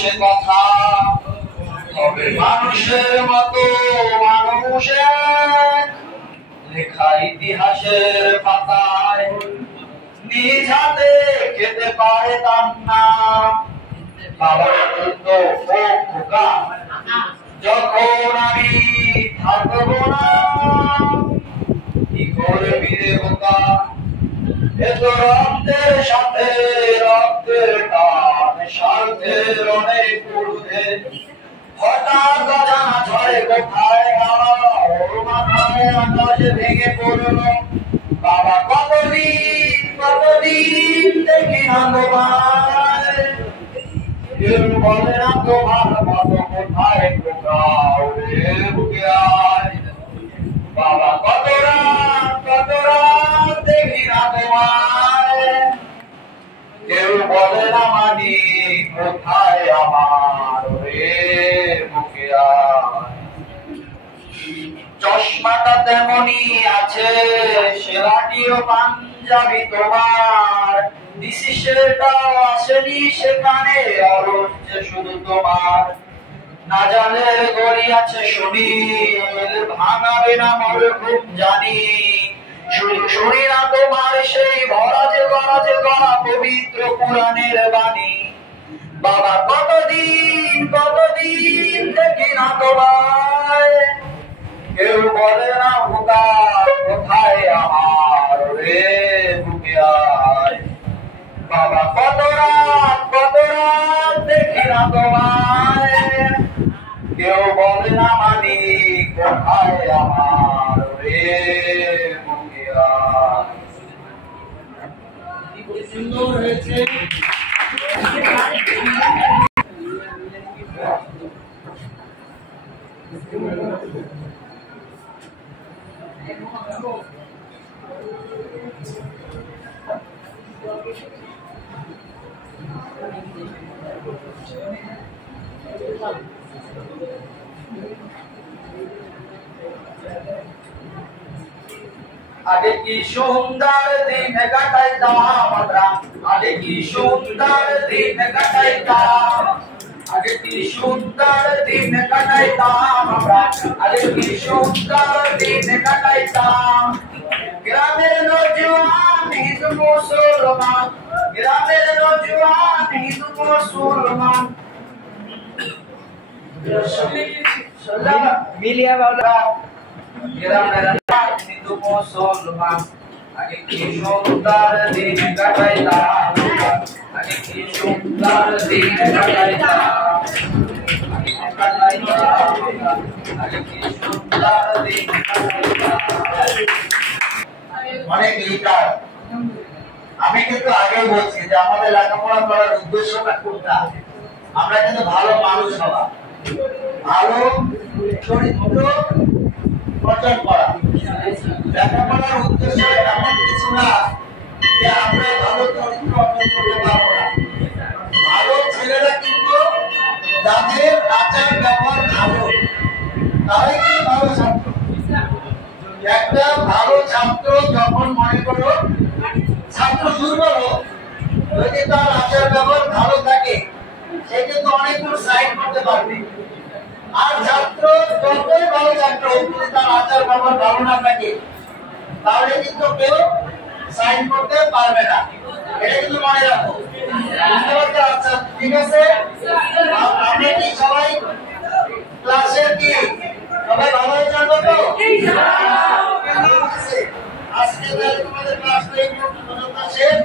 সে কথা তবে মানুষের মতো মানুষের লেখা ইতিহাসের পাতায় নিজ হাতে খেতে পারে তার নাম। বাবা বলতো ও খোকা যখন আমি থাকবো না কি করবি রে বোকা, এত রক্তের সাথে রক্তের টান স্বার্থের অনেক ঊর্ধ্বে হঠাৎ অজানা ঝড়ে কোথায় ওর মাথায় আকাশ ভেঙে পড়লো। বাবা কতদিন দেখি না তোমায়, কেউ বলে না তোমার মতো কোথায় কোথাও রে বুকে আয়। বাবা কত রাত দেখি না তোমায়, কেউ বলে না মানি কোথায় আমার রে বুকে আয়। চশমাটা তেমনি আছে সেলাটিও পাঞ্জাবি তোমার, ডিসিশনটাও আসেনি সেখানে অলস শুধু তোমার। না জানে গড়ি আছে শরীর ভাঙাবে না মরহুম জানি, শুনি না তোমার সেই ভরাজে গড়া পবিত্র পুরাণের বাণী। বাবা কতদিন দেখি না তোমায়, কেউ বলে না বোকা কোথায় আমার রে বুকে আয়। বাবা কত রাত দেখি না তোমায়, কেউ বলে না মানি কোথায় আমার রে বুকে আয়। কি সুন্দর হয়েছে। আগে কি সুন্দর দিন কাটাইতাম আমরা, আগে কি সুন্দর দিন কাটাইতাম, আগে কি সুন্দর দিন কাটাইতাম আমরা, আগে কি সুন্দর দিন কাটাইতাম। গ্রামের নওজোয়ান হিন্দু মুসলমান, গ্রামের নওজোয়ান হিন্দু মুসলমান মিলিয়া বাউলা, গ্রামের হিন্দু মুসলমান আগে কি সুন্দর দিন কাটাইতাম, আগে কি সুন্দর দিন কাটাইতাম, আগে কি সুন্দর দিন কাটাইতাম। অনেক লিটার আমি কিন্তু আগেই বলছি যে আমাদের লেখাপড়া করার উদ্দেশ্যটা কোনটা, আমরা কিন্তু ভালো মানুষ হওয়া, ভালো চরিত্র অর্জন করা। লেখাপড়ার উদ্দেশ্য এমন কিছু না যে আমরা ভালো চরিত্র অর্জন করতে পারবো না। ভালো ছেলেরা কিন্তু যাদের আচার ব্যবহার ভালো তারাই কিন্তু ভালো ছাত্র। একটা ভালো ছাত্র যখন মনে করো ছাত্র দুর্বল যদি তার আচার ব্যবহার ভালো থাকে সে কিন্তু অনেকগুলো সাইড করতে পারবে। আর ছাত্র যতই ভালো ছাত্র যদি তার আচার ব্যবহার ভালো না থাকে তাহলে কিন্তু কেউ সাইন করতে পারবে না। এটা কিন্তু মনে রাখো। আচ্ছা ঠিক আছে, আমরা কি সবাই ক্লাসের কি সবাই ভালো হয়ে যাবো তো? আজকে তোমাদের ক্লাসটা একটু শেষ।